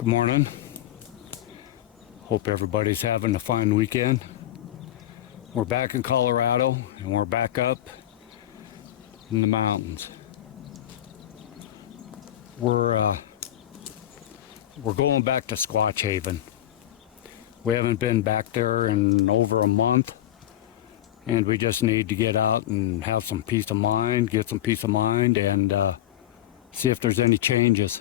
Good morning. Hope everybody's having a fine weekend. We're back in Colorado and we're back up in the mountains. We're going back to Squatch Haven. We haven't been back there in over a month, and we just need to get out and have some peace of mind, get some peace of mind, and see if there's any changes.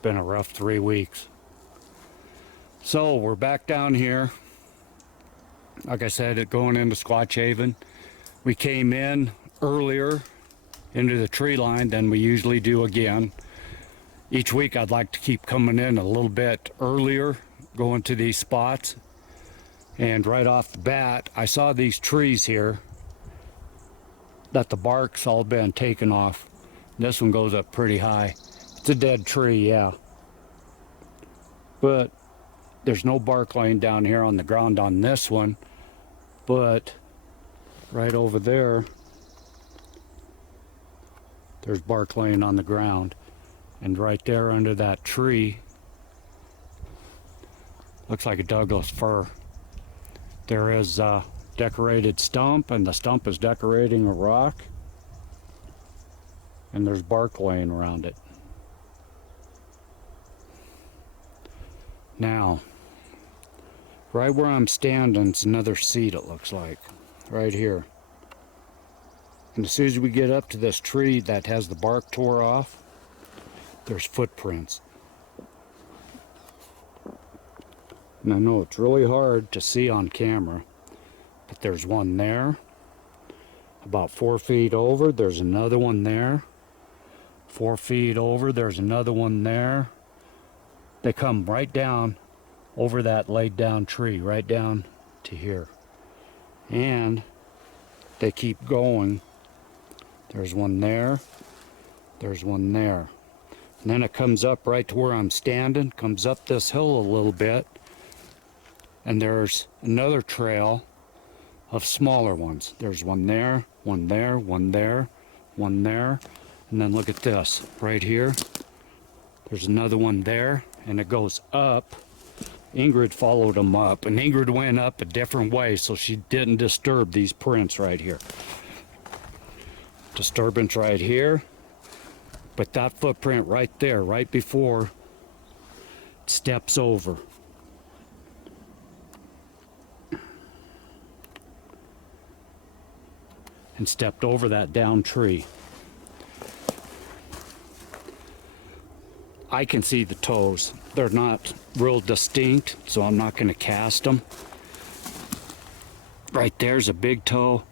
Been a rough 3 weeks. So we're back down here. Like I said, going into Squatch Haven. We came in earlier into the tree line than we usually do again. Each week I'd like to keep coming in a little bit earlier, going to these spots. And right off the bat, I saw these trees here that the bark's all been taken off. This one goes up pretty high. It's a dead tree, yeah. But there's no bark laying down here on the ground on this one. But right over there, there's bark laying on the ground. And right there under that tree, looks like a Douglas fir. There is a decorated stump, and the stump is decorating a rock. And there's bark laying around it. Now, right where I'm standing is another seed, it looks like. Right here. And as soon as we get up to this tree that has the bark tore off, there's footprints. And I know it's really hard to see on camera, but there's one there. About 4 feet over, there's another one there. 4 feet over, there's another one there. They come right down over that laid down tree, right down to here. And they keep going. There's one there. There's one there. And then it comes up right to where I'm standing, comes up this hill a little bit. And there's another trail of smaller ones. There's one there, one there, one there, one there. And then look at this right here. There's another one there, and it goes up. Ingrid followed them up, and Ingrid went up a different way so she didn't disturb these prints right here. Disturbance right here, but that footprint right there, right before it steps over. And stepped over that down tree. I can see the toes. They're not real distinct, so I'm not going to cast them. Right there's a big toe.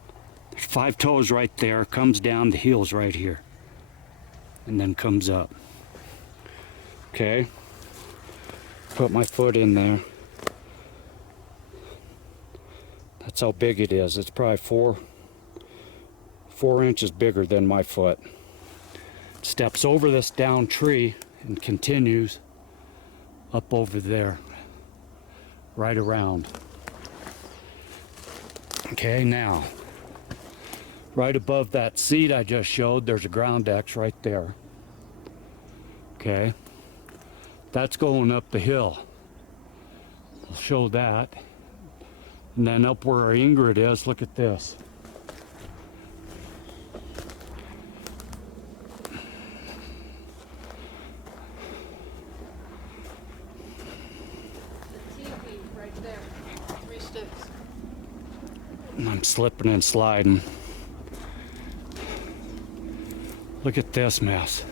There's 5 toes right there. Comes down, the heel's right here. And then comes up. Okay. Put my foot in there. That's how big it is. It's probably 4 inches bigger than my foot. Steps over this down tree and continues up over there, right around. Okay, now, right above that seed I just showed, there's a ground X right there. Okay, that's going up the hill. I'll show that. And then up where Ingrid is, look at this. I'm slipping and sliding. Look at this mess.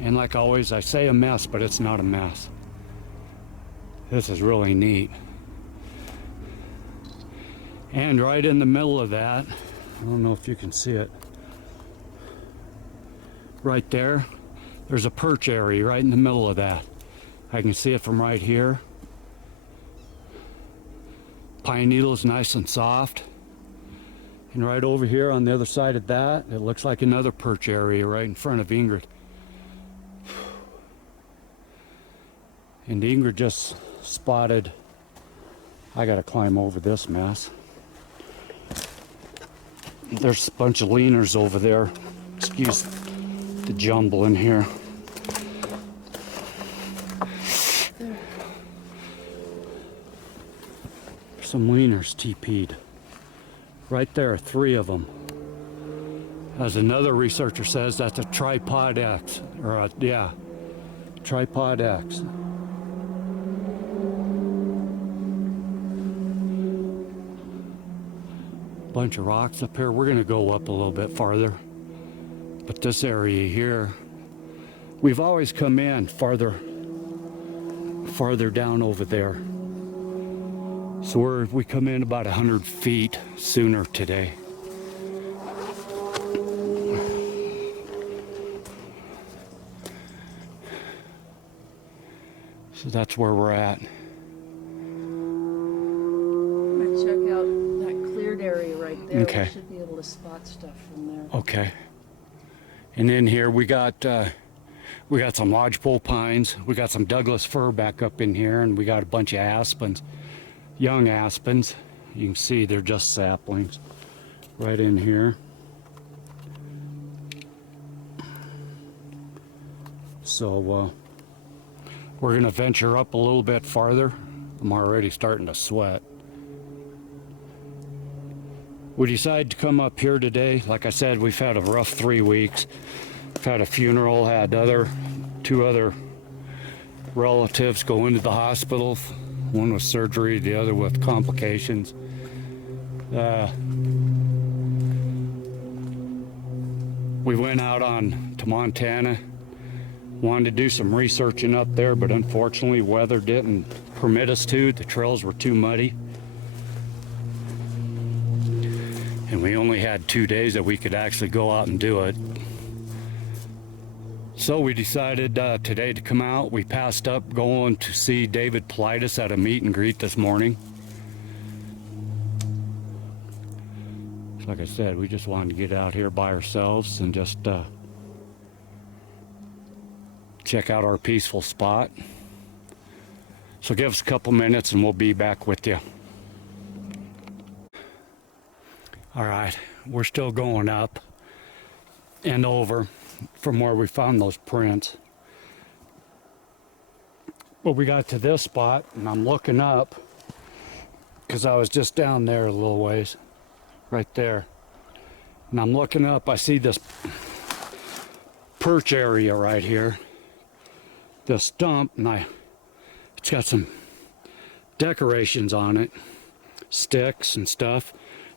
And like always, I say a mess, but it's not a mess. This is really neat. And right in the middle of that, I don't know if you can see it, right there, there's a perch area right in the middle of that. I can see it from right here. Pine needle's nice and soft. And right over here on the other side of that, it looks like another perch area right in front of Ingrid. And Ingrid just spotted, I gotta climb over this mess. There's a bunch of leaners over there. Excuse the jumble in here. Some leaners TP'd. Right there, 3 of them. As another researcher says, that's a tripod X. Tripod X. Bunch of rocks up here. We're gonna go up a little bit farther. But this area here, we've always come in farther down over there. So we come in about 100 feet sooner today. So that's where we're at. I'm gonna check out that cleared area right there. Okay. We should be able to spot stuff from there. Okay. And in here we got some lodgepole pines. We got some Douglas fir back up in here, and we got a bunch of aspens, young aspens. You can see they're just saplings right in here. So we're gonna venture up a little bit farther. I'm already starting to sweat. We decided to come up here today. Like I said, we've had a rough 3 weeks. We've had a funeral, had 2 other relatives go into the hospital. One with surgery, the other with complications. We went out to Montana. Wanted to do some researching up there, but unfortunately weather didn't permit us to. The trails were too muddy. And we only had 2 days that we could actually go out and do it. So we decided today to come out. We passed up going to see David Politis at a meet and greet this morning. Like I said, we just wanted to get out here by ourselves and just check out our peaceful spot. So give us a couple minutes and we'll be back with you. All right, we're still going up and over from where we found those prints. Well, we got to this spot and I'm looking up because I was just down there a little ways, right there. And I'm looking up, I see this perch area right here, this stump, and it's got some decorations on it, sticks and stuff.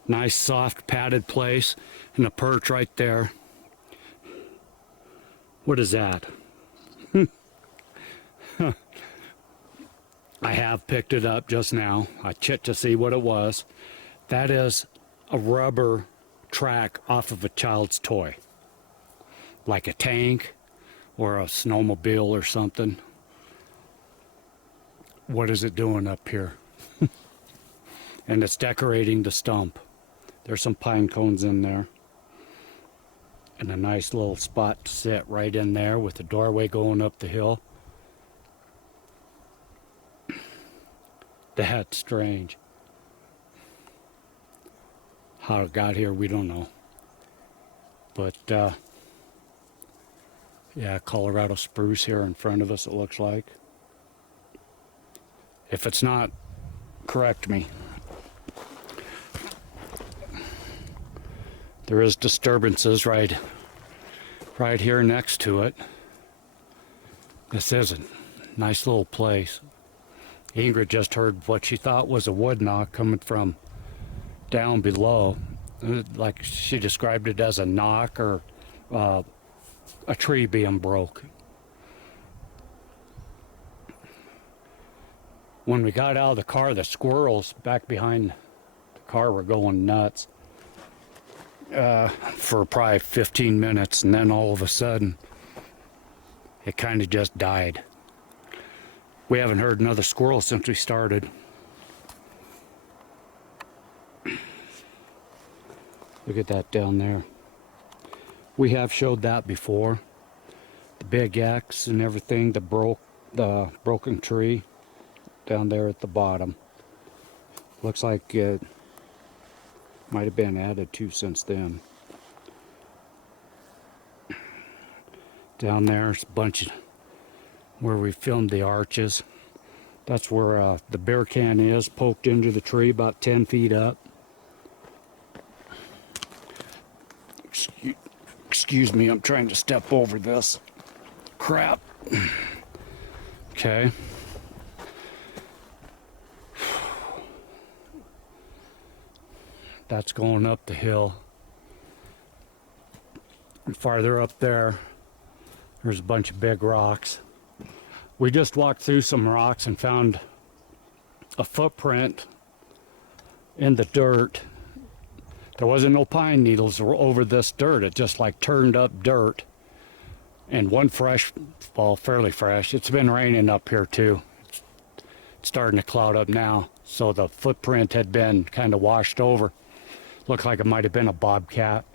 Nice soft padded place, and a perch right there. What is that? I have picked it up just now. I checked to see what it was. That is a rubber track off of a child's toy, like a tank or a snowmobile or something. What is it doing up here? And it's decorating the stump. There's some pine cones in there. And a nice little spot to sit right in there with the doorway going up the hill. That's strange. How it got here, we don't know. But, yeah, Colorado spruce here in front of us, it looks like. If it's not, correct me. There is disturbances right here next to it. This is a nice little place. Ingrid just heard what she thought was a wood knock coming from down below. Like she described it as a knock or a tree being broke. When we got out of the car, the squirrels back behind the car were going nuts. For probably 15 minutes, and then all of a sudden it kind of just died. We haven't heard another squirrel since we started. Look at that down there. We have showed that before. The big X and everything, the broken tree down there at the bottom. Looks like it Might have been added to since then. Down there's a bunch of where we filmed the arches. That's where the bear can is, poked into the tree about 10 feet up. Excuse me, I'm trying to step over this crap. Okay. That's going up the hill. And farther up there, there's a bunch of big rocks. We just walked through some rocks and found a footprint in the dirt. There wasn't no pine needles over this dirt. It just like turned up dirt. And one fresh, well, fairly fresh. It's been raining up here too. It's starting to cloud up now. So the footprint had been kind of washed over. Looked like it might have been a bobcat.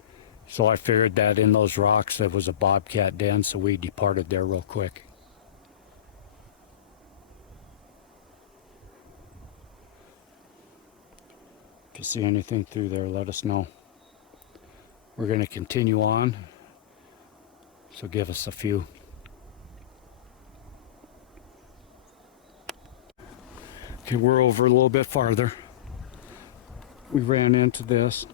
So I figured that in those rocks there was a bobcat den, so we departed there real quick. If you see anything through there, let us know. We're going to continue on, so give us a few. Okay, we're over a little bit farther. We ran into this.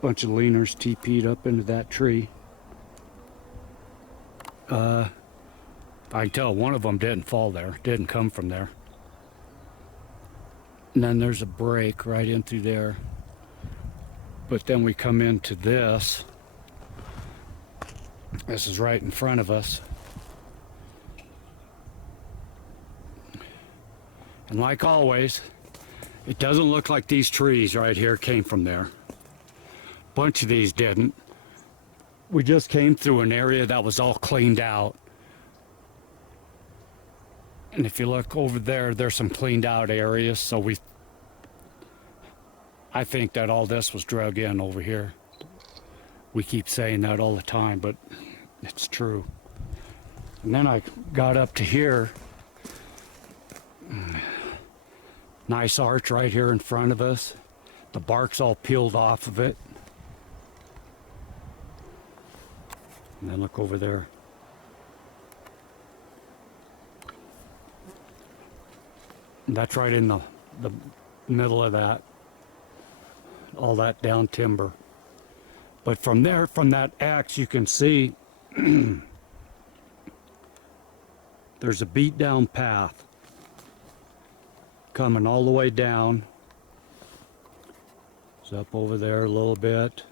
Bunch of leaners TP'd up into that tree. I can tell one of them didn't fall there, didn't come from there. And then there's a break right in through there. But then we come into this. This is right in front of us. And like always, it doesn't look like these trees right here came from there. Bunch of these didn't. We just came through an area that was all cleaned out. And if you look over there, there's some cleaned out areas, so I think that all this was drug in over here. We keep saying that all the time, but it's true. And then I got up to here. Nice arch right here in front of us. The bark's all peeled off of it. And then look over there. And that's right in the middle of that. All that down timber. But from there, from that axe, you can see there's a beat down path coming all the way down. It's up over there a little bit.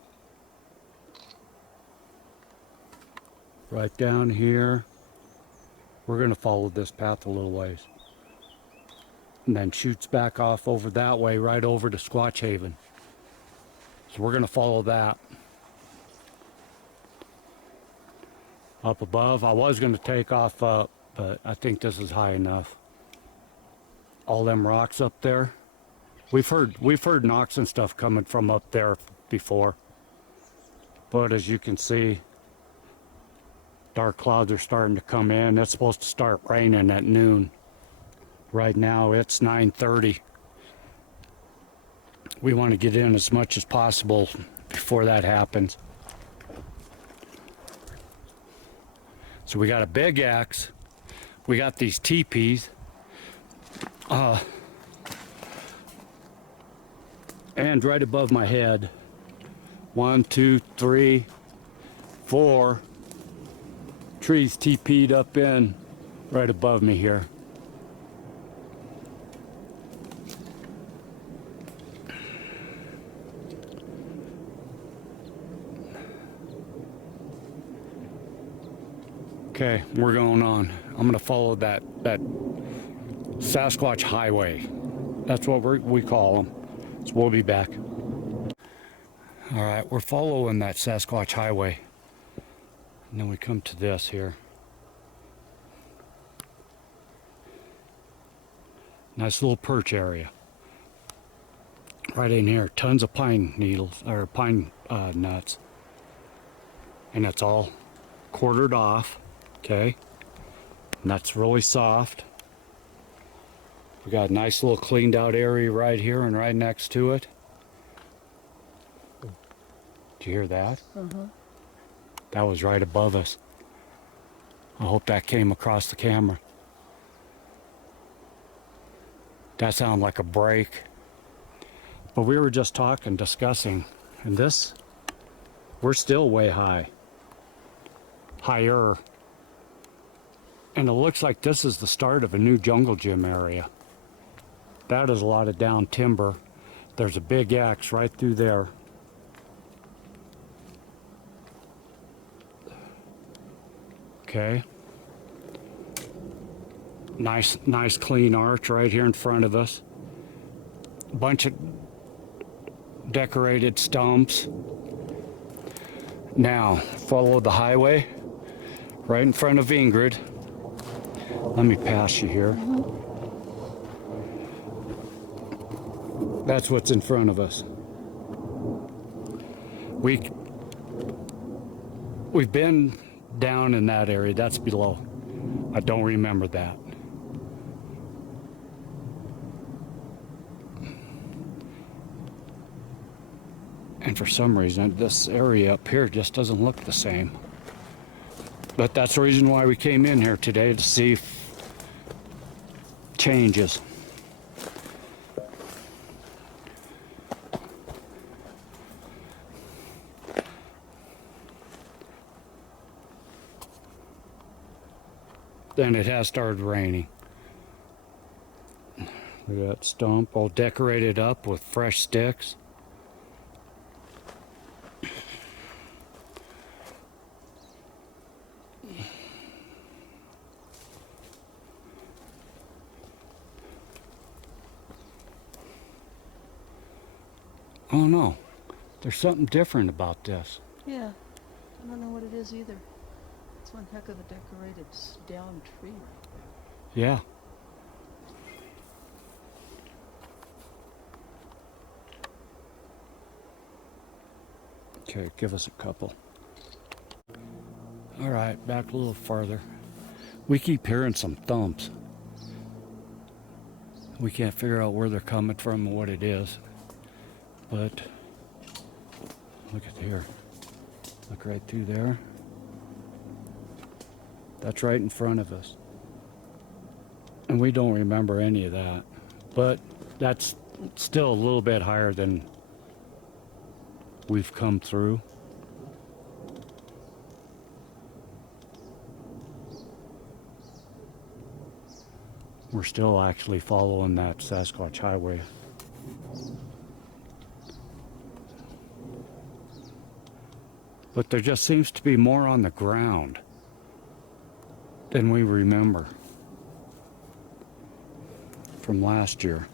Right down here. We're going to follow this path a little ways. And then shoots back off over that way, right over to Squatch Haven. So we're going to follow that. Up above, I was going to take off up, but I think this is high enough. All them rocks up there. We've heard knocks and stuff coming from up there before. But as you can see, dark clouds are starting to come in. It's supposed to start raining at noon. Right now it's 9:30. We want to get in as much as possible before that happens. So we got a big axe. We got these teepees. And right above my head, 1, 2, 3, 4 trees teepeed up in right above me here. Okay, we're going on. I'm going to follow that Sasquatch highway. That's what we call them. So we'll be back. All right, we're following that Sasquatch highway. And then we come to this here. Nice little perch area. Right in here, tons of pine needles, or pine nuts. And it's all quartered off. Okay, and that's really soft. We got a nice little cleaned out area right here and right next to it. Did you hear that? Uh-huh. That was right above us. I hope that came across the camera. That sounded like a break. But we were just discussing, and this, we're still way high. Higher. And it looks like this is the start of a new jungle gym area. That is a lot of down timber. There's a big X right through there. Okay. Nice clean arch right here in front of us. Bunch of decorated stumps. Now, follow the highway right in front of Ingrid. Let me pass you here. That's what's in front of us. We've been down in that area. That's below. I don't remember that. And for some reason, this area up here just doesn't look the same. But that's the reason why we came in here today, to see changes. Then it has started raining. We got stump all decorated up with fresh sticks. Oh no, there's something different about this. Yeah. I don't know what it is either. It's one heck of a decorated down tree right there. Yeah. Okay, give us a couple. All right, back a little farther. We keep hearing some thumps. We can't figure out where they're coming from and what it is. But look at here. Look right through there. That's right in front of us. And we don't remember any of that. But that's still a little bit higher than we've come through. We're still actually following that Sasquatch highway. But there just seems to be more on the ground than we remember from last year.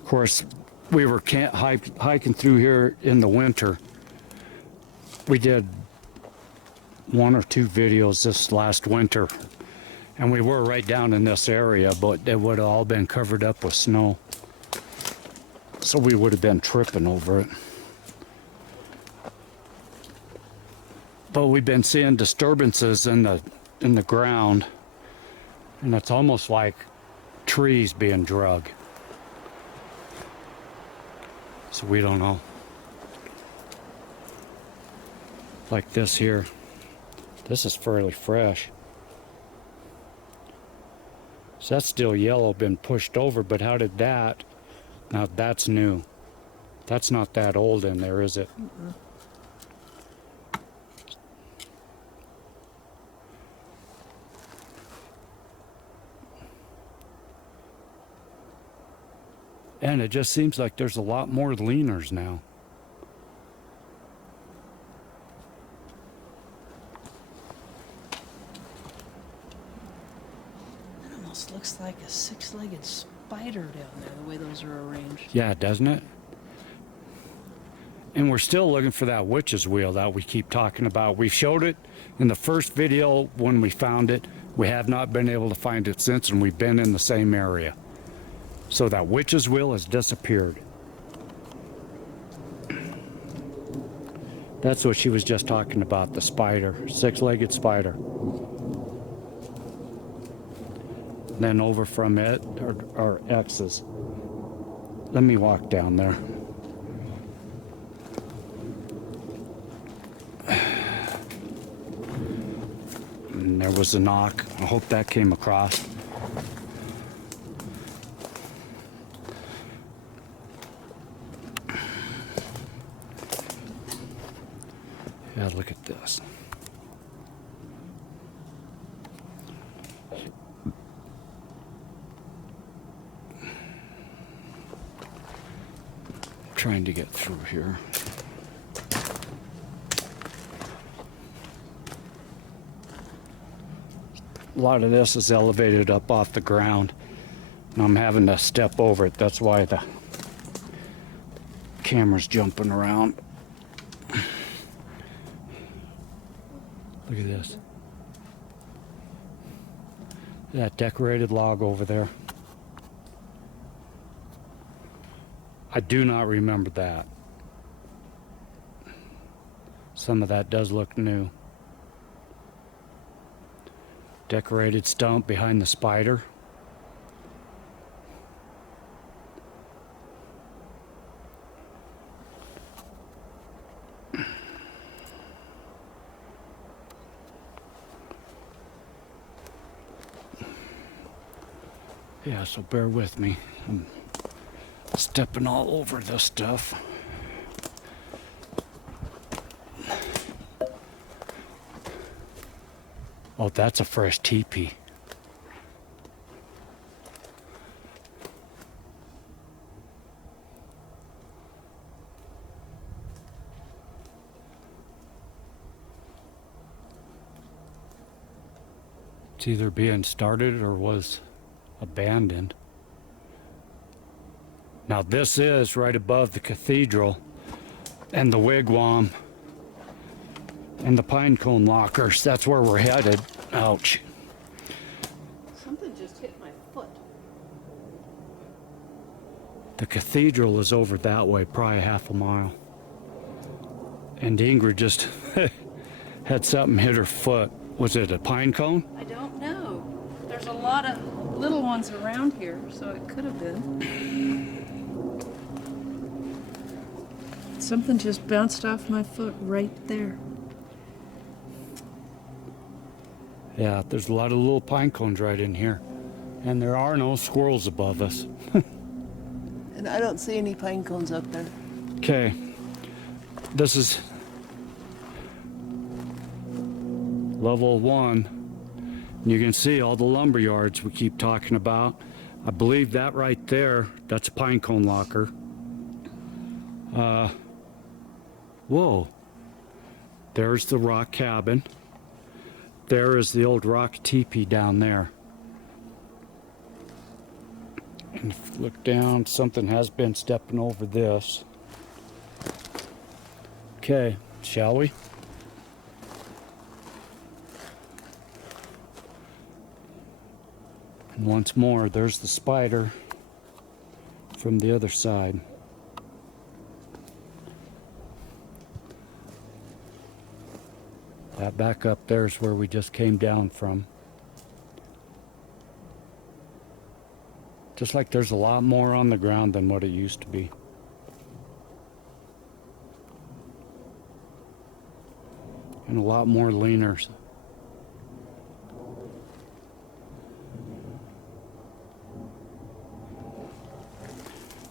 Of course, we were hiking through here in the winter. We did 1 or 2 videos this last winter, and we were right down in this area, but it would have all been covered up with snow. So we would have been tripping over it. But we've been seeing disturbances in the ground, and it's almost like trees being drug. So we don't know. Like this here. This is fairly fresh. So that's still yellow, been pushed over, but how did that? Now that's new. That's not that old in there, is it? Mm-mm. And it just seems like there's a lot more leaners now. It almost looks like a 6-legged spider down there, the way those are arranged. Yeah, doesn't it? And we're still looking for that witch's wheel that we keep talking about. We showed it in the first video when we found it. We have not been able to find it since, and we've been in the same area. So that witch's wheel has disappeared. That's what she was just talking about, the spider, 6-legged spider. then over from it are X's. Let me walk down there. And there was a knock. I hope that came across. Yeah, look at this. Trying to get through here. A lot of this is elevated up off the ground, and I'm having to step over it. That's why the camera's jumping around. Look at this. That decorated log over there. I do not remember that. Some of that does look new. Decorated stump behind the spider. Yeah, so bear with me. I'm stepping all over this stuff. Oh, that's a fresh teepee. It's either being started or was abandoned. Now this is right above the cathedral and the wigwam and the pine cone lockers. That's where we're headed. Ouch. Something just hit my foot. The cathedral is over that way, probably half a mile. And Ingrid just had something hit her foot. Was it a pine cone? I don't know. There's a lot of little ones around here, so it could have been. Something just bounced off my foot right there. Yeah, there's a lot of little pine cones right in here. And there are no squirrels above us. And I don't see any pine cones up there. Okay, this is level 1. You can see all the lumber yards we keep talking about. I believe that right there, that's a pine cone locker. Whoa, there's the rock cabin. There is the old rock teepee down there. And if you look down, something has been stepping over this. Okay, shall we? And once more, there's the spider from the other side. That back up there is where we just came down from. Just like there's a lot more on the ground than what it used to be. And a lot more leaners.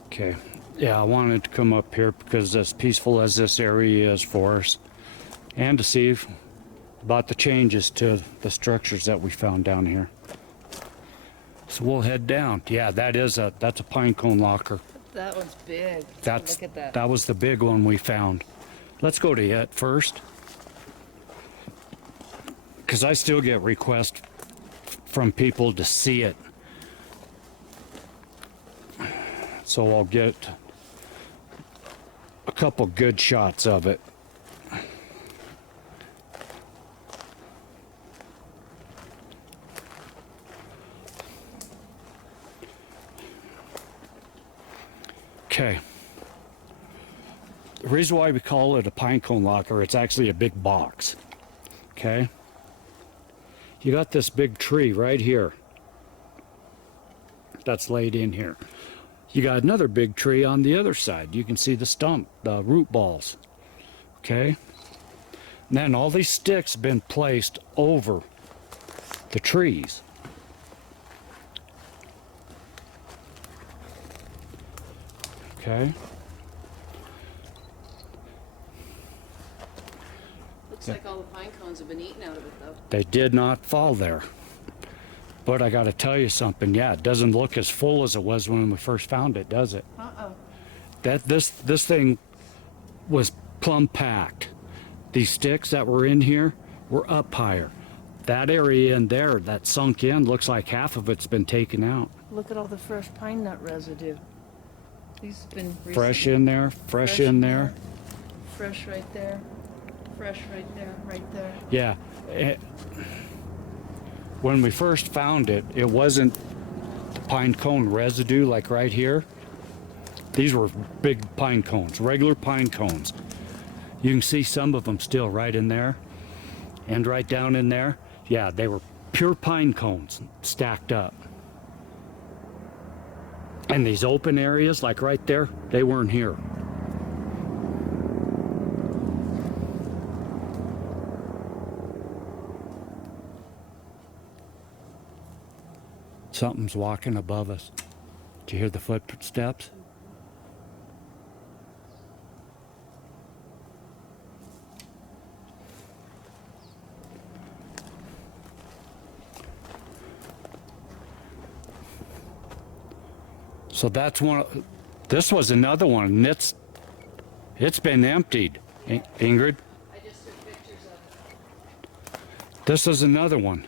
Okay, yeah, I wanted to come up here because as peaceful as this area is for us, and to see about the changes to the structures that we found down here. So we'll head down. Yeah, that's a pine cone locker. That one's big. Look at that. That was the big one we found. Let's go to it first, because I still get requests from people to see it. So I'll get a couple good shots of it. Okay. The reason why we call it a pine cone locker, it's actually a big box. Okay? You got this big tree right here. that's laid in here. You got another big tree on the other side. You can see the stump, the root balls. Okay? And then all these sticks have been placed over the trees. Okay? Looks like all the pine cones have been eaten out of it, though. They did not fall there. But I got to tell you something. Yeah, it doesn't look as full as it was when we first found it, does it? This thing was plumb packed. These sticks that were in here were up higher. That area in there that sunk in looks like half of it's been taken out. Look at all the fresh pine nut residue. These have been Fresh in there, fresh in there. Fresh right there. Fresh right there, right there. Yeah. When we first found it, it wasn't pine cone residue like right here. These were big pine cones, regular pine cones. You can see some of them still right in there and right down in there. Yeah, they were pure pine cones stacked up. And these open areas, like right there, they weren't here. Something's walking above us. Did you hear the footsteps? So that's one. This was another one, and it's been emptied. Ingrid, I just took pictures of it. this is another one.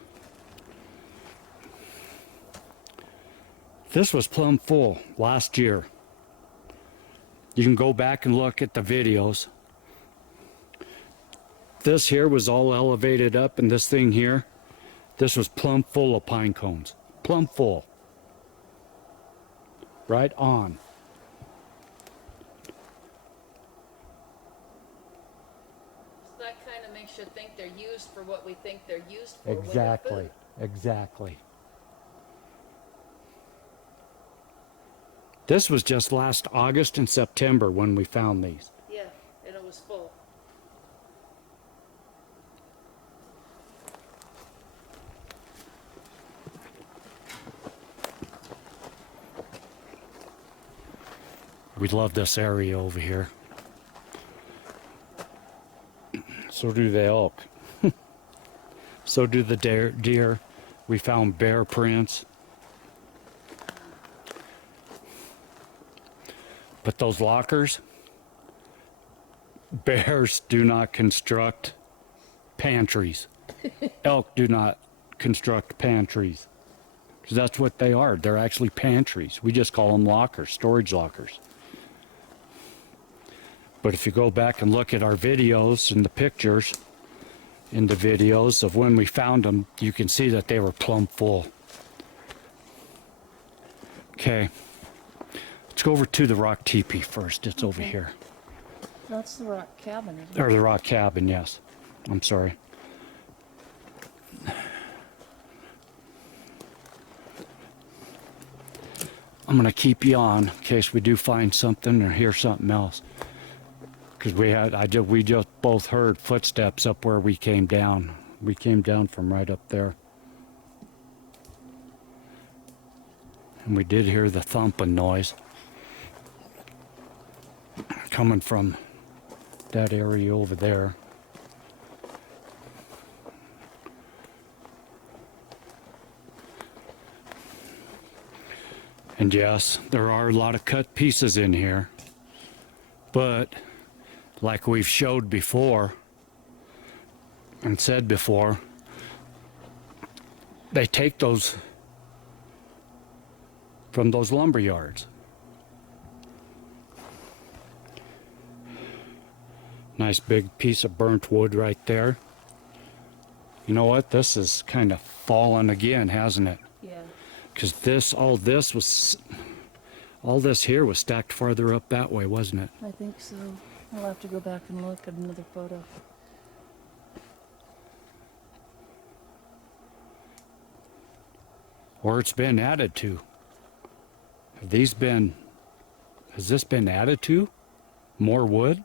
This was plumb full last year. You can go back and look at the videos. This here was all elevated up, and this thing here, this was plumb full of pine cones. Plumb full. Right on. So that kind of makes you think they're used for what we think they're used for. Exactly. Exactly. This was just last August and September when we found these. Yeah, and it was full. We love this area over here. So do the elk. So do the deer. We found bear prints. But those lockers, bears do not construct pantries. Elk do not construct pantries. Because that's what they are. They're actually pantries. We just call them lockers, storage lockers. But if you go back and look at our videos and the pictures in the videos of when we found them, you can see that they were plumb full. Okay. Let's go over to the rock teepee first. It's over here. That's the rock cabin, isn't it? Or the rock cabin, yes. I'm sorry. I'm going to keep you on in case we do find something or hear something else. Because we just both heard footsteps up where we came down. We came down from right up there. And we did hear the thumping noise coming from that area over there. And yes, there are a lot of cut pieces in here, but like we've showed before and said before, they take those from those lumber yards. Nice big piece of burnt wood right there. You know what? This is kind of fallen again, hasn't it? Yeah. Because all this here was stacked farther up that way, wasn't it? I think so. I'll have to go back and look at another photo. Or it's been added to. Has this been added to? More wood,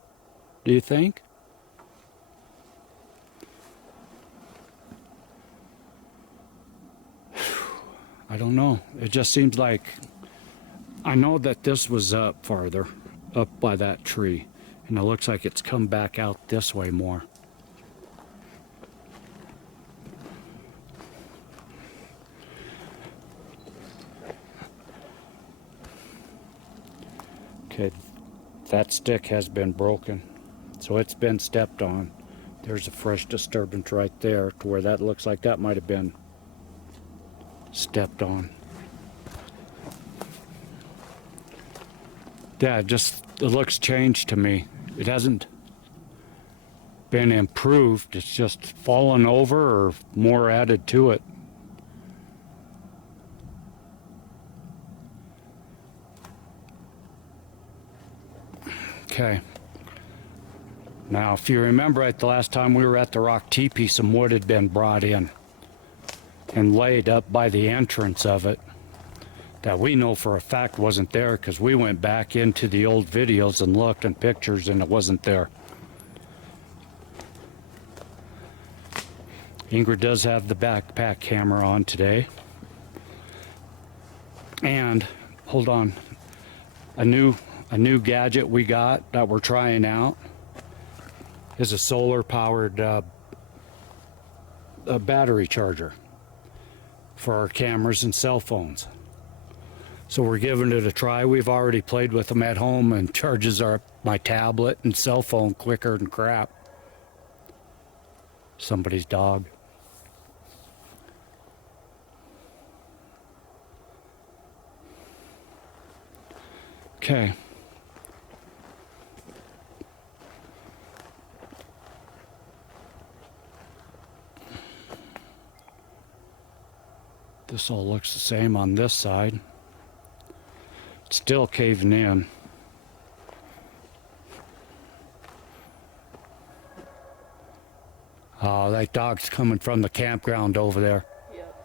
do you think? I don't know. It just seems like, I know that this was up farther, up by that tree, and it looks like it's come back out this way more. Okay, that stick has been broken, so it's been stepped on. There's a fresh disturbance right there to where that looks like that might have been stepped on. Yeah, it looks changed to me. It hasn't been improved, it's just fallen over or more added to it. Okay. Now, if you remember right, the last time we were at the rock teepee, some wood had been brought in and laid up by the entrance of it that we know for a fact wasn't there because we went back into the old videos and looked and pictures and it wasn't there. Ingrid does have the backpack camera on today. And, hold on, a new gadget we got that we're trying out is a solar powered a battery charger for our cameras and cell phones. So we're giving it a try. We've already played with them at home and charges my tablet and cell phone quicker than crap. Somebody's dog. Okay. This all looks the same on this side. It's still caving in. Oh, that dog's coming from the campground over there. Yep.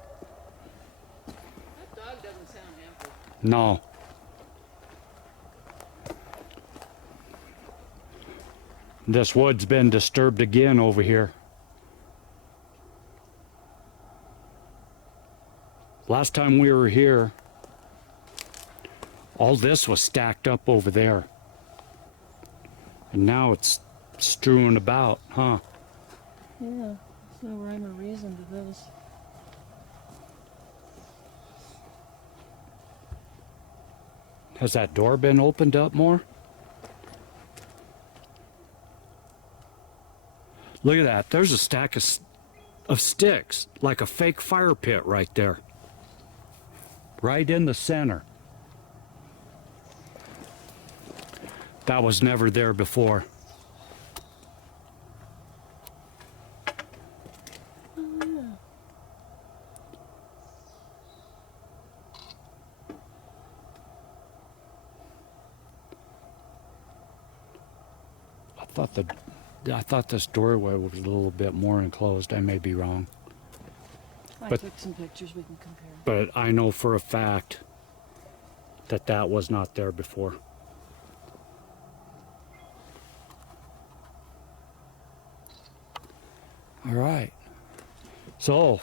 That dog doesn't sound happy. No. This wood's been disturbed again over here. Last time we were here, all this was stacked up over there. And now it's strewn about, huh? Yeah, there's no rhyme or reason to this. Has that door been opened up more? Look at that. There's a stack of sticks, like a fake fire pit right there. Right in the center. That was never there before. Oh, yeah. I thought this doorway was a little bit more enclosed. I may be wrong. I But- took some pictures we can compare. But I know for a fact that that was not there before. All right. So,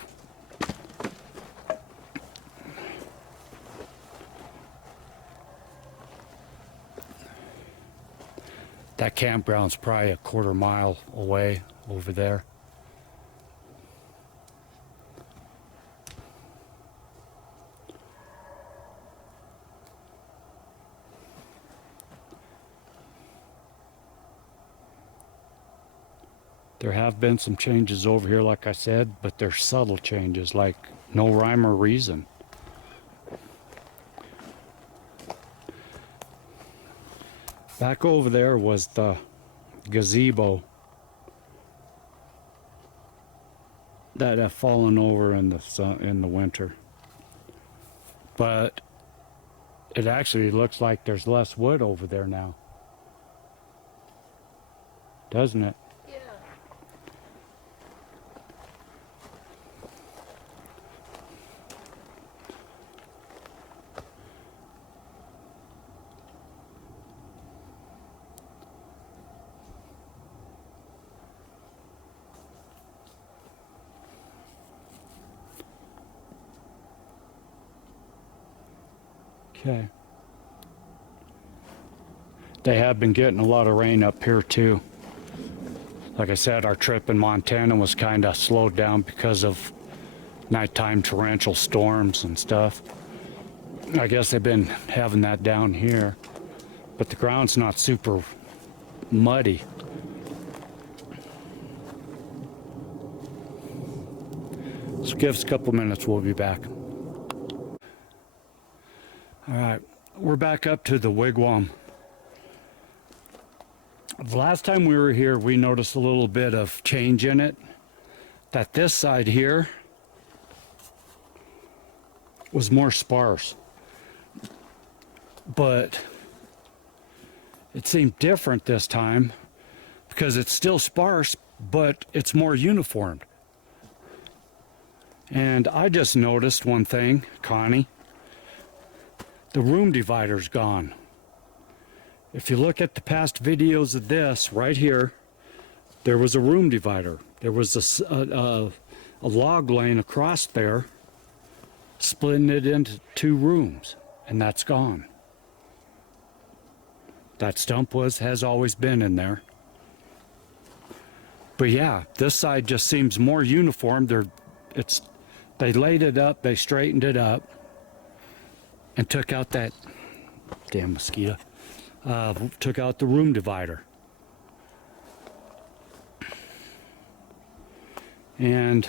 that campground's probably a quarter mile away over there. There have been some changes over here, like I said, but they're subtle changes, like no rhyme or reason. Back over there was the gazebo that had fallen over in the sun, in the winter. But it actually looks like there's less wood over there now, doesn't it? Yeah. Okay. They have been getting a lot of rain up here too. Like I said, our trip in Montana was kind of slowed down because of nighttime torrential storms and stuff. I guess they've been having that down here, but the ground's not super muddy. So give us a couple minutes, we'll be back. All right, we're back up to the wigwam. The last time we were here, we noticed a little bit of change in it. That this side here was more sparse. But it seemed different this time because it's still sparse, but it's more uniformed. And I just noticed one thing, Connie. The room divider's gone. If you look at the past videos of this, right here, there was a room divider. There was a log laying across there, splitting it into 2 rooms, and that's gone. That stump has always been in there. But yeah, this side just seems more uniform. They laid it up, they straightened it up, and took out that damn mosquito. Took out the room divider. And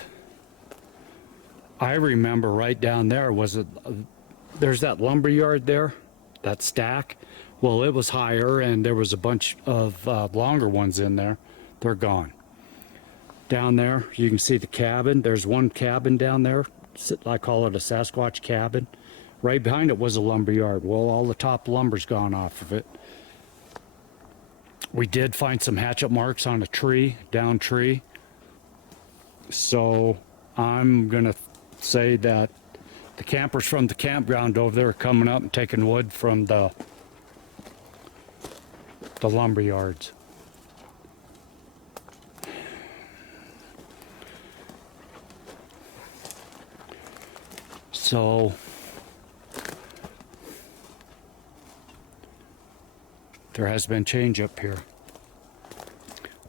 I remember right down there there's that lumber yard there, that stack. Well, it was higher and there was a bunch of longer ones in there. They're gone. Down there, you can see the cabin. There's one cabin down there. I call it a Sasquatch cabin. Right behind it was a lumber yard. Well, all the top lumber's gone off of it. We did find some hatchet marks on a tree, down tree. So I'm gonna say that the campers from the campground over there are coming up and taking wood from the lumber yards. So there has been change up here.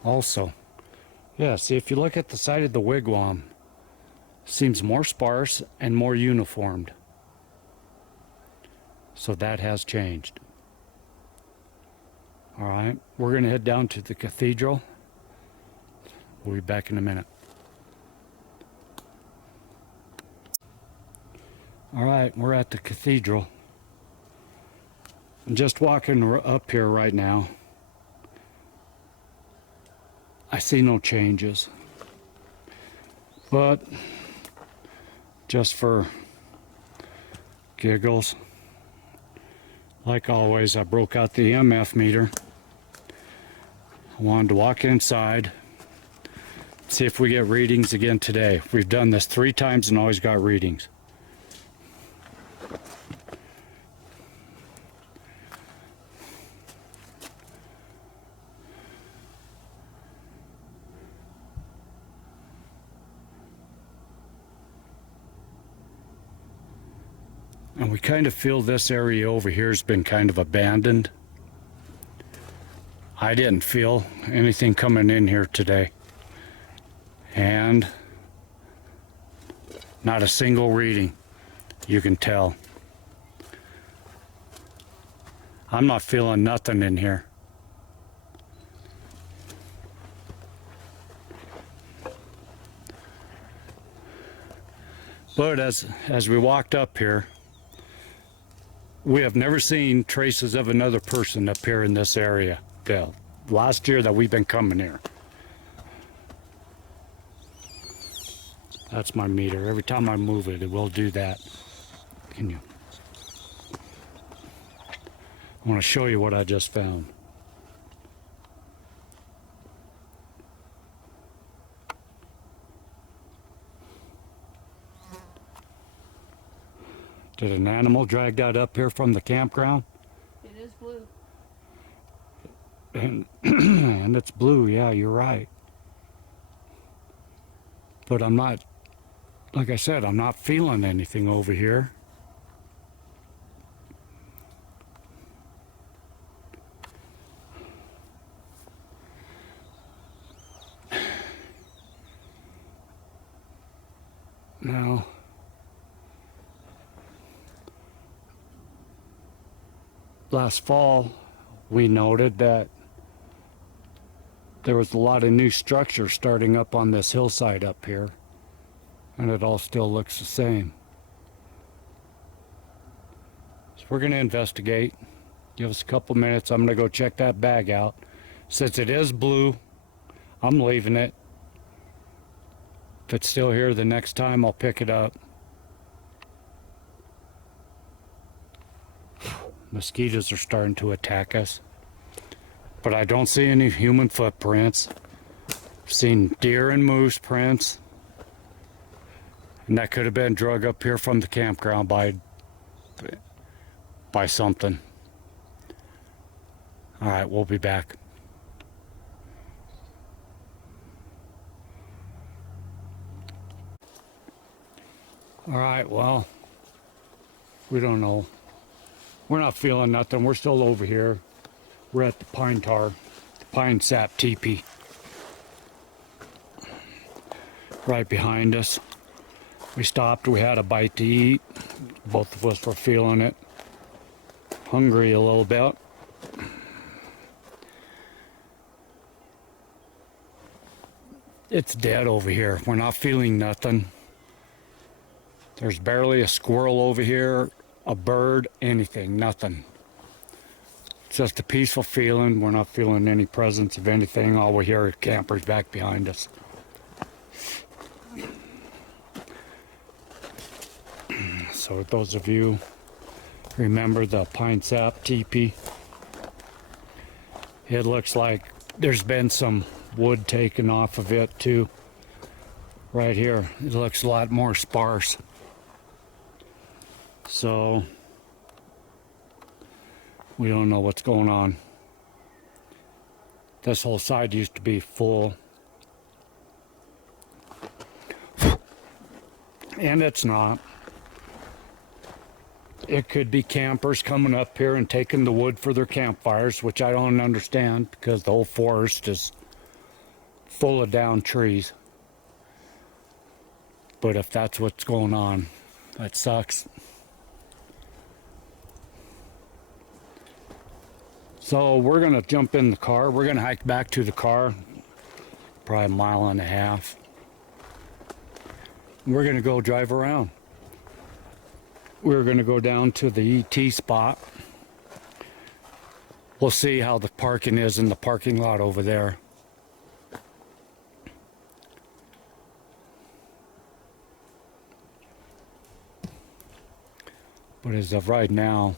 Also, yeah, see, if you look at the side of the wigwam, seems more sparse and more uniformed. So that has changed. All right, we're going to head down to the cathedral. We'll be back in a minute. All right, we're at the cathedral. I'm just walking up here right now. I see no changes. But just for giggles, like always, I broke out the EMF meter. I wanted to walk inside, see if we get readings again today. We've done this 3 times and always got readings. And we kind of feel this area over here has been kind of abandoned. I didn't feel anything coming in here today. And not a single reading, you can tell. I'm not feeling nothing in here. But as we walked up here, we have never seen traces of another person up here in this area. The last year that we've been coming here. That's my meter. Every time I move it, it will do that. Can you? I want to show you what I just found. Did an animal drag that up here from the campground? It is blue. And it's blue, yeah, you're right. But I'm not, like I said, I'm not feeling anything over here. last fall we noted that there was a lot of new structure starting up on this hillside up here, and it all still looks the same. So we're going to investigate. Give us a couple minutes. I'm going to go check that bag out. Since it is blue, I'm leaving it. If it's still here the next time, I'll pick it up. Mosquitoes are starting to attack us. But I don't see any human footprints. I've seen deer and moose prints. And that could have been drug up here from the campground by something. All right, we'll be back. All right, well, we don't know. We're not feeling nothing. We're still over here. We're at the pine sap teepee. Right behind us. We stopped, we had a bite to eat. Both of us were feeling it. Hungry a little bit. It's dead over here. We're not feeling nothing. There's barely a squirrel over here, a bird, anything, nothing. It's just a peaceful feeling. We're not feeling any presence of anything. All we hear are campers back behind us. So those of you remember the pine sap teepee, it looks like there's been some wood taken off of it too. Right here, it looks a lot more sparse. So we don't know what's going on. This whole side used to be full. And it's not. It could be campers coming up here and taking the wood for their campfires, which I don't understand because the whole forest is full of downed trees. But if that's what's going on, that sucks. So we're going to jump in the car. We're going to hike back to the car, probably a mile and a half. We're going to go drive around. We're going to go down to the ET spot. We'll see how the parking is in the parking lot over there. But as of right now,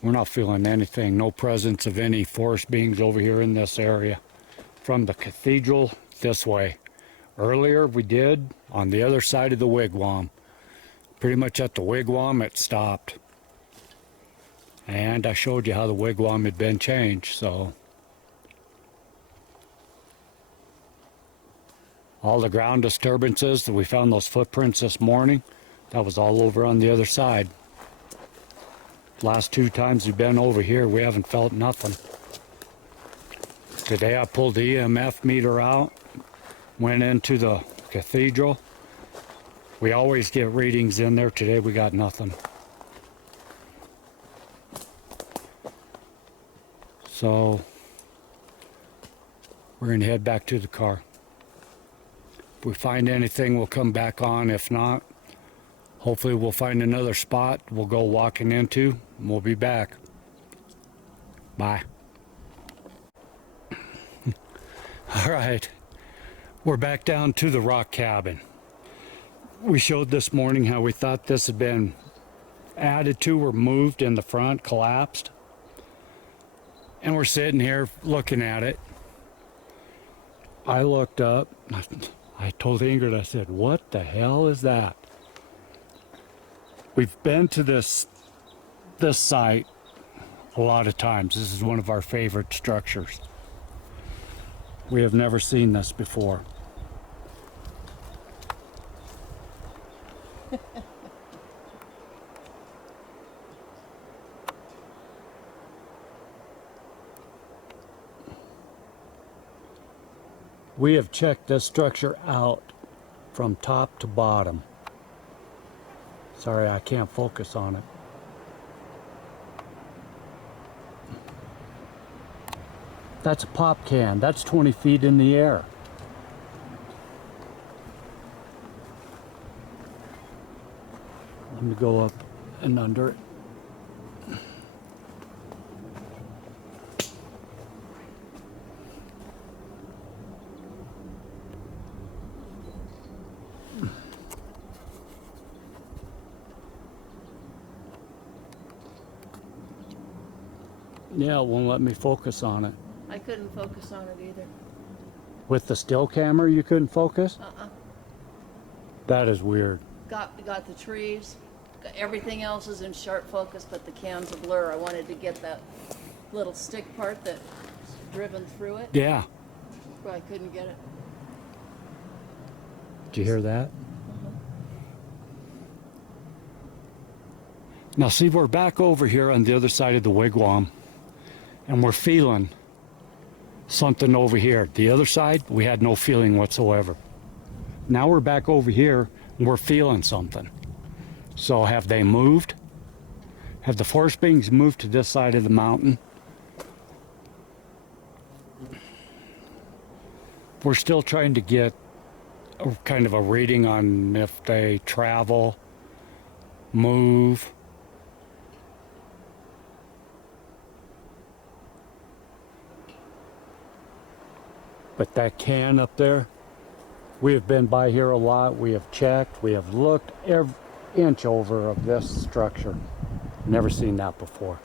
we're not feeling anything. No presence of any forest beings over here in this area. From the cathedral this way. Earlier we did on the other side of the wigwam. Pretty much at the wigwam it stopped. And I showed you how the wigwam had been changed, so. All the ground disturbances that we found those footprints this morning, that was all over on the other side. Last two times we've been over here, we haven't felt nothing. Today I pulled the EMF meter out, went into the cathedral. We always get readings in there. Today we got nothing. So we're going to head back to the car. If we find anything, we'll come back on. If not, hopefully we'll find another spot we'll go walking into, and we'll be back. Bye. All right, we're back down to the rock cabin. We showed this morning how we thought this had been added to or moved in the front, collapsed. And we're sitting here looking at it. I looked up, I told Ingrid, I said, what the hell is that? We've been to this site a lot of times. This is one of our favorite structures. We have never seen this before. We have checked this structure out from top to bottom. Sorry, I can't focus on it. That's a pop can. That's 20 feet in the air. Let me go up and under it. Yeah, it won't let me focus on it. I couldn't focus on it either. With the still camera, you couldn't focus? Uh-uh. That is weird. Got the trees. Everything else is in sharp focus, but the can's a blur. I wanted to get that little stick part that's driven through it, Yeah. but I couldn't get it. Did you hear that? Now see, we're back over here on the other side of the wigwam, and we're feeling something over here. The other side, we had no feeling whatsoever. Now we're back over here, and we're feeling something. So have they moved? Have the forest beings moved to this side of the mountain? We're still trying to get a kind of a reading on if they travel, move. But that can up there, we have been by here a lot. We have checked. We have looked every inch over of this structure. Never seen that before.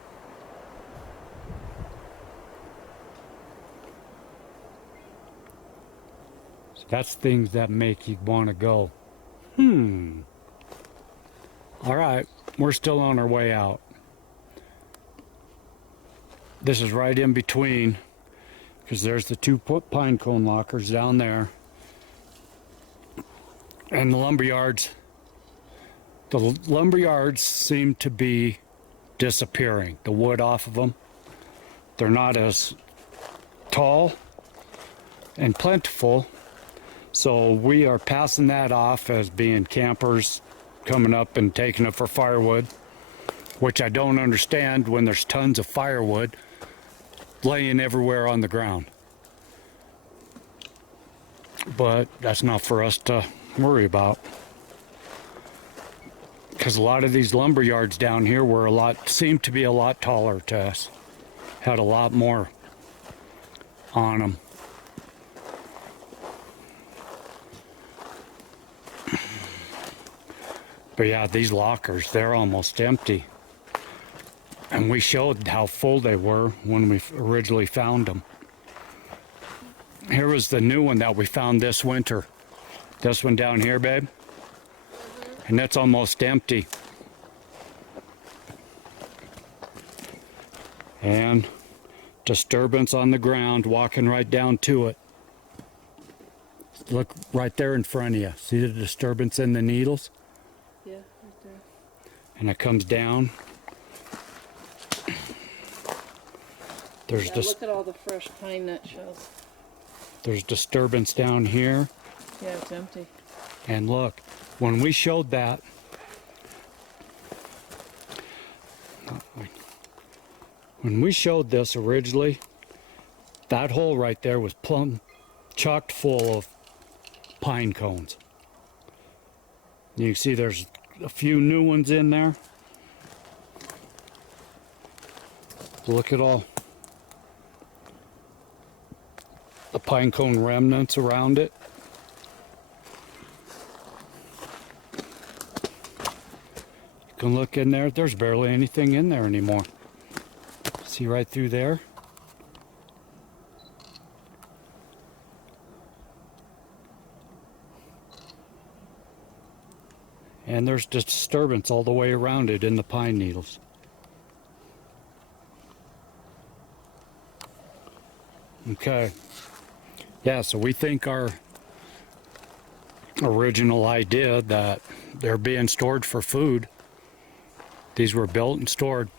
So that's things that make you want to go, All right, we're still on our way out. This is right in between, because there's the two pine cone lockers down there. And the lumber yards. The lumber yards seem to be disappearing. The wood off of them. They're not as tall and plentiful. So we are passing that off as being campers coming up and taking it for firewood. Which I don't understand when there's tons of firewood laying everywhere on the ground. But that's not for us to worry about. Because a lot of these lumber yards down here seemed to be a lot taller to us. Had a lot more on them. But yeah, these lockers, they're almost empty. And we showed how full they were when we originally found them. Here was the new one that we found this winter. This one down here, babe. And that's almost empty. And disturbance on the ground, walking right down to it. Look right there in front of you. See the disturbance in the needles? Yeah, right there. And it comes down. There's Yeah, look at all the fresh pine nut shells. There's disturbance down here. Yeah, it's empty. And look, when we showed that, when we showed this originally, that hole right there was plumb chocked full of pine cones. You can see there's a few new ones in there. Look at all the pine cone remnants around it. You can look in there, there's barely anything in there anymore. See right through there? And there's disturbance all the way around it in the pine needles. Okay. Yeah, so we think our original idea that they're being stored for food, these were built and stored.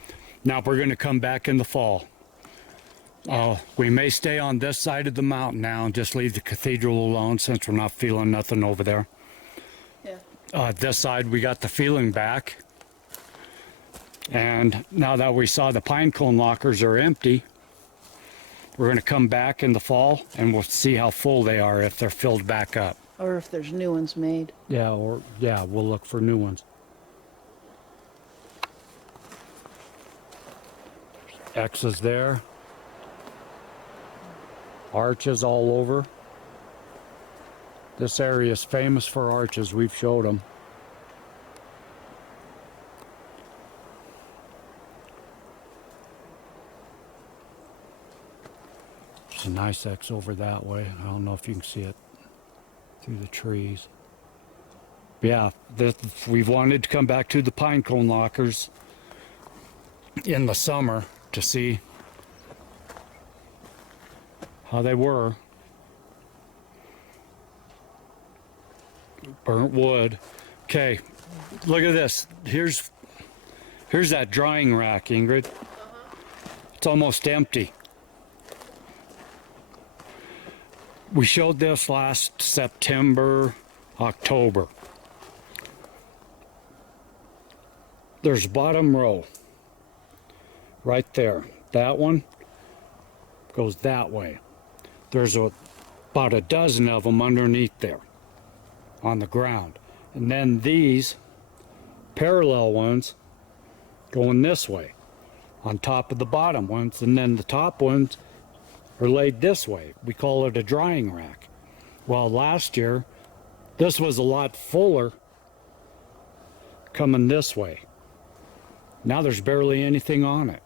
Now we're going to come back in the fall. We may stay on this side of the mountain now and just leave the cathedral alone since we're not feeling nothing over there. Yeah. This side we got the feeling back. And now that we saw the pine cone lockers are empty, We're going to come back in the fall and we'll see how full they are if they're filled back up. Or if there's new ones made. Yeah, we'll look for new ones. X's there. Arches all over. This area is famous for arches. We've showed them. There's a nice X over that way. I don't know if you can see it through the trees. But yeah, we've wanted to come back to the pine cone lockers in the summer to see how they were. Burnt wood. Okay, look at this. Here's that drying rack, Ingrid. It's almost empty. We showed this last September, October. There's bottom row right there. That one goes that way. There's about a dozen of them underneath there on the ground. And then these parallel ones going this way on top of the bottom ones, and then the top ones are laid this way. We call it a drying rack. Well, last year this was a lot fuller coming this way. Now there's barely anything on it.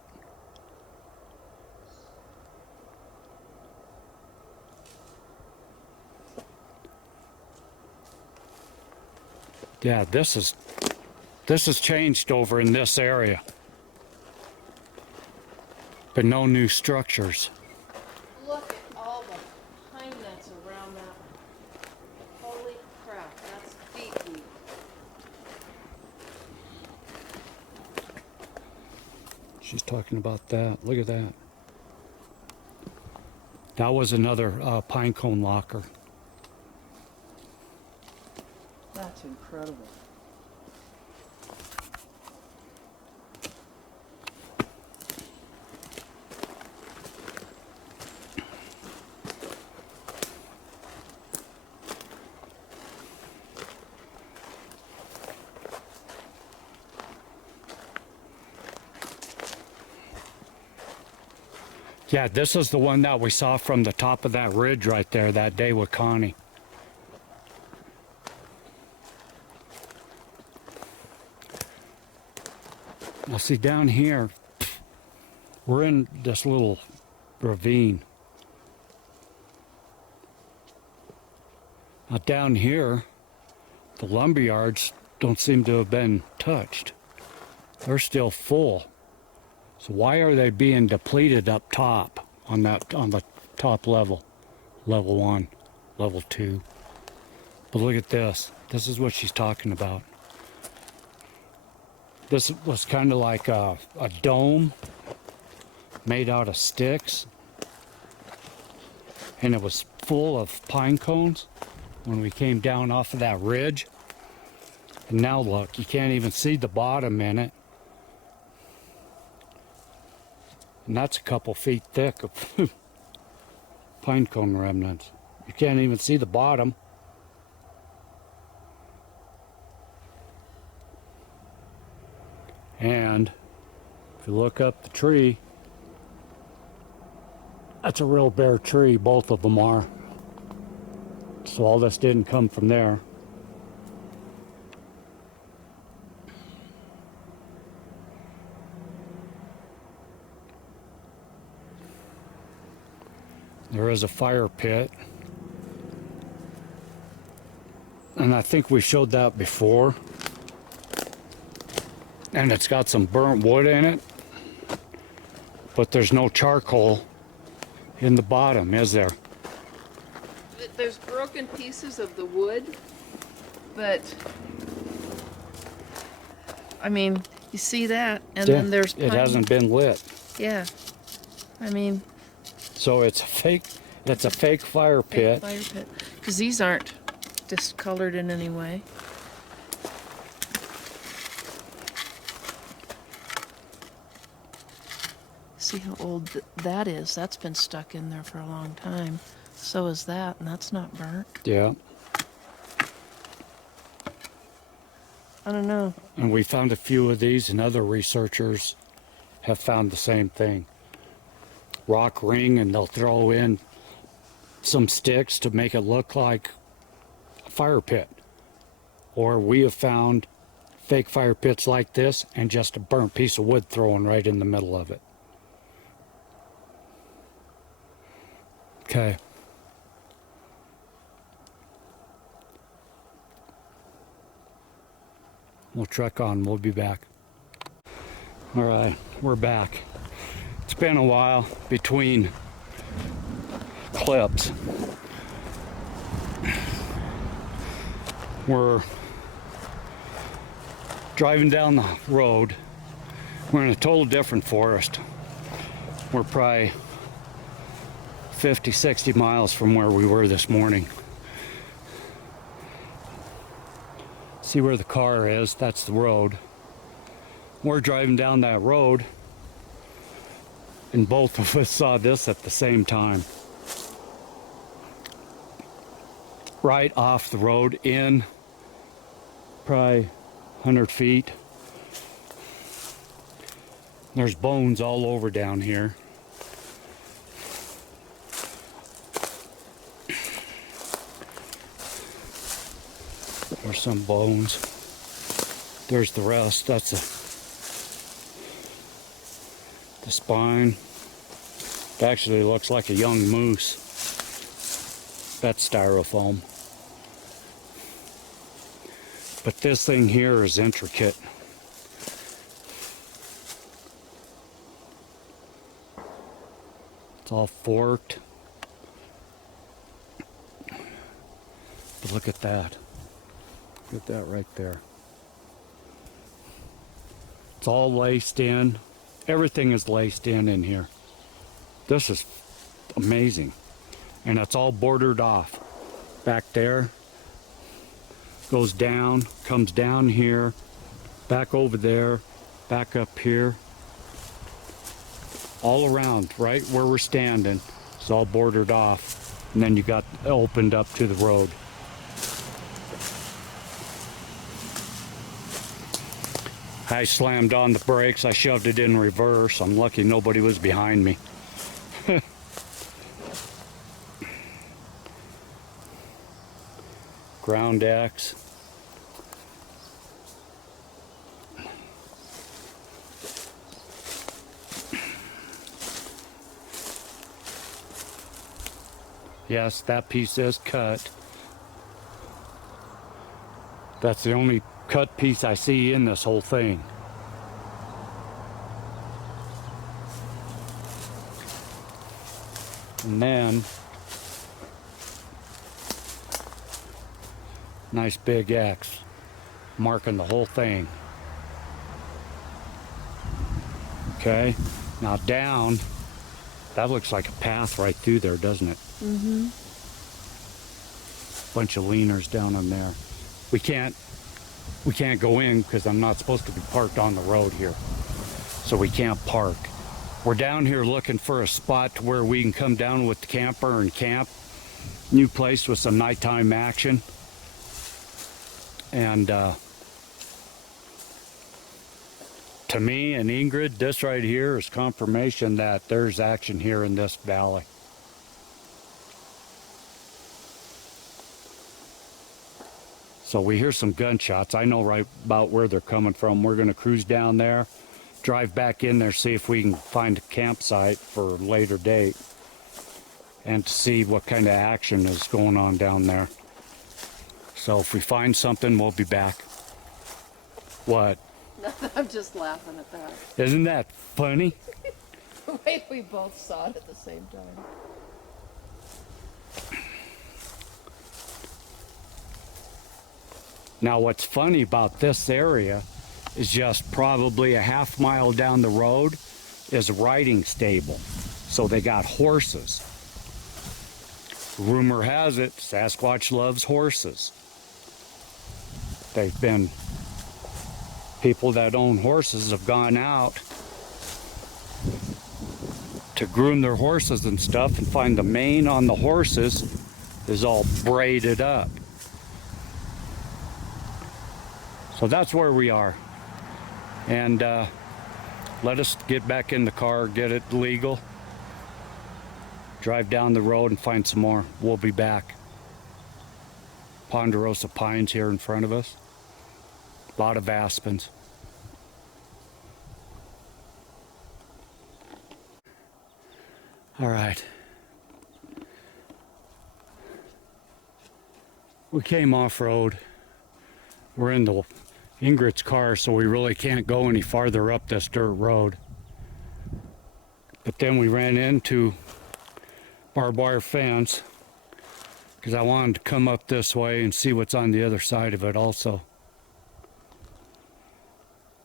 Yeah, this has changed over in this area. But no new structures. Look at all the pine nuts around that. Holy crap, that's deep deep. She's talking about that. Look at that. That was another pine cone locker. That's incredible. Yeah, this is the one that we saw from the top of that ridge right there that day with Connie. Now see down here, we're in this little ravine. Now down here, the lumber yards don't seem to have been touched. They're still full. So why are they being depleted up top on the top level? Level 1, level 2. But look at this. This is what she's talking about. This was kind of like a dome made out of sticks. And it was full of pine cones when we came down off of that ridge. And now look, you can't even see the bottom in it. And that's a couple feet thick of pine cone remnants. You can't even see the bottom. And if you look up the tree, that's a real bare tree, both of them are. So all this didn't come from there. There is a fire pit. And I think we showed that before. And it's got some burnt wood in it. But there's no charcoal in the bottom, is there? There's broken pieces of the wood, but I mean, you see that, and Yeah, then there's pine. it hasn't been lit. Yeah, I mean, So it's a fake fire fake pit. fire pit, because these aren't discolored in any way. See how old that is. That's been stuck in there for a long time. So is that, and that's not burnt. Yeah. I don't know. And we found a few of these, and other researchers have found the same thing. Rock ring, and they'll throw in some sticks to make it look like a fire pit. Or we have found fake fire pits like this and just a burnt piece of wood thrown right in the middle of it. Okay. We'll trek on. We'll be back. All right, we're back. It's been a while between clips. We're driving down the road. We're in a total different forest. We're probably 50, 60 miles from where we were this morning. See where the car is? That's the road. We're driving down that road, and both of us saw this at the same time. Right off the road, in probably 100 feet. There's bones all over down here. There's some bones. There's the rest. That's the spine. It actually looks like a young moose. That's styrofoam. But this thing here is intricate. It's all forked. But look at that. Look at that right there. It's all laced in. Everything is laced in here. This is amazing. And it's all bordered off. Back there. Goes down, comes down here, back over there, back up here. All around, right where we're standing, it's all bordered off. And then you got opened up to the road. I slammed on the brakes. I shoved it in reverse. I'm lucky nobody was behind me. Ground axe. Yes, that piece is cut. That's the only cut piece I see in this whole thing. And then, nice big X marking the whole thing. Okay, now down, that looks like a path right through there, doesn't it? Mm-hmm. Bunch of leaners down in there. We can't go in because I'm not supposed to be parked on the road here. So we can't park. We're down here looking for a spot to where we can come down with the camper and camp. New place with some nighttime action. And to me and Ingrid, this right here is confirmation that there's action here in this valley. So we hear some gunshots. I know right about where they're coming from. We're going to cruise down there, drive back in there, see if we can find a campsite for a later date, and to see what kind of action is going on down there. So if we find something, we'll be back. What? I'm just laughing at that. Isn't that funny? The way we both saw it at the same time. Now what's funny about this area is just probably a half mile down the road is a riding stable. So they got horses. Rumor has it, Sasquatch loves horses. They've been, people that own horses have gone out to groom their horses and stuff, and find the mane on the horses is all braided up. So that's where we are. And let us get back in the car, get it legal, drive down the road and find some more. We'll be back. Ponderosa pines here in front of us. A lot of aspens. All right. We came off-road. We're in the Ingrid's car, so we really can't go any farther up this dirt road. But then we ran into barbed wire fence because I wanted to come up this way and see what's on the other side of it also.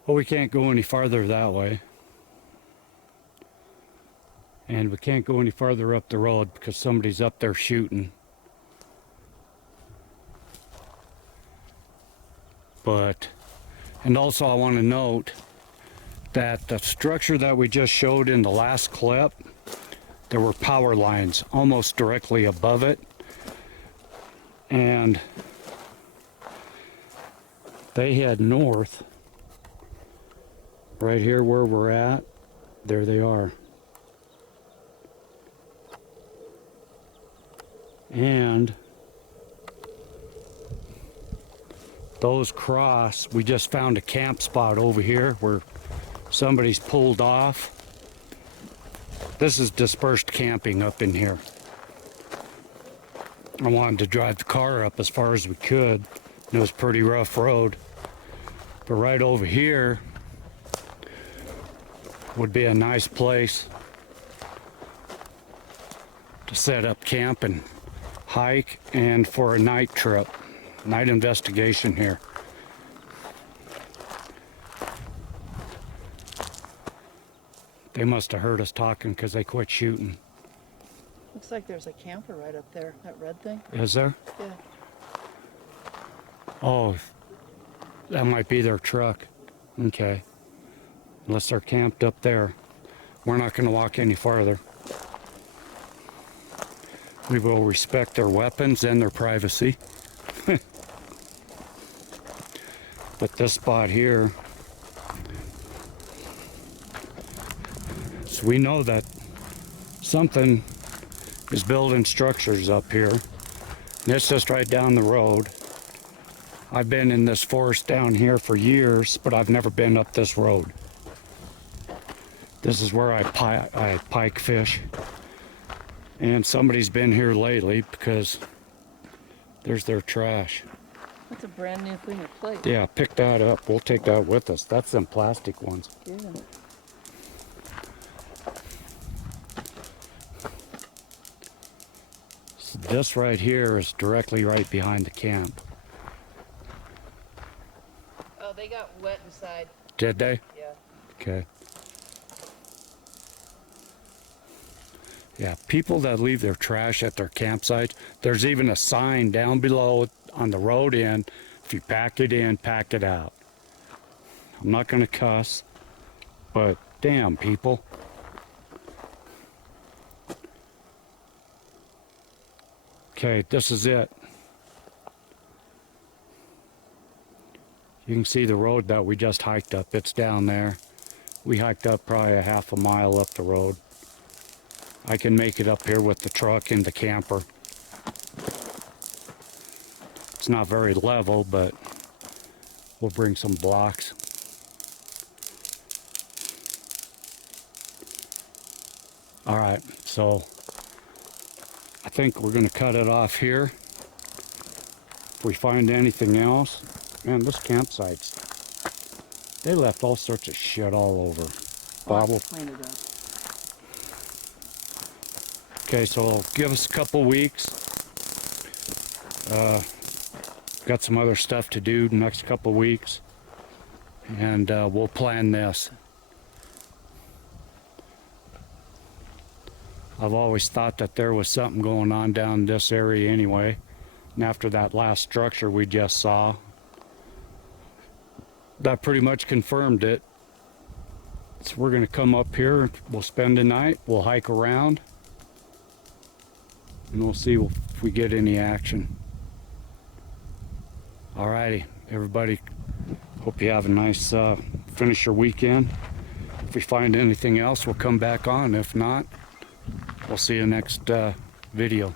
Well, we can't go any farther that way. And we can't go any farther up the road because somebody's up there shooting. And also I want to note that the structure that we just showed in the last clip, there were power lines almost directly above it. And they head north. Right here where we're at, there they are. And those cross, we just found a camp spot over here where somebody's pulled off. This is dispersed camping up in here. I wanted to drive the car up as far as we could. It was a pretty rough road. But right over here would be a nice place to set up camp and hike, and for a night trip, night investigation here. They must have heard us talking because they quit shooting. Looks like there's a camper right up there, that red thing. Is there? Yeah. Oh, that might be their truck. Okay. Unless they're camped up there. We're not going to walk any farther. We will respect their weapons and their privacy. But this spot here, so we know that something is building structures up here. And it's just right down the road. I've been in this forest down here for years, but I've never been up this road. This is where I pike fish. And somebody's been here lately because there's their trash. That's a brand new thing of plate. Yeah, pick that up. We'll take that with us. That's them plastic ones. Yeah. So this right here is directly right behind the camp. Oh, they got wet inside. Did they? Yeah. Okay. Yeah, people that leave their trash at their campsites, there's even a sign down below on the road end, if you pack it in, pack it out. I'm not going to cuss, but damn, people. Okay, this is it. You can see the road that we just hiked up. It's down there. We hiked up probably a half a mile up the road. I can make it up here with the truck and the camper. It's not very level, but we'll bring some blocks. All right, so I think we're gonna cut it off here. If we find anything else, man, this campsite's, they left all sorts of shit all over. Bob will Clean it up. Okay, so give us a couple weeks. Got some other stuff to do the next couple weeks, and we'll plan this. I've always thought that there was something going on down this area anyway, and after that last structure we just saw, that pretty much confirmed it. So we're gonna come up here, we'll spend the night, we'll hike around, and we'll see if we get any action. Alrighty, everybody, hope you have a nice finish your weekend. If we find anything else, we'll come back on. If not, we'll see you next video.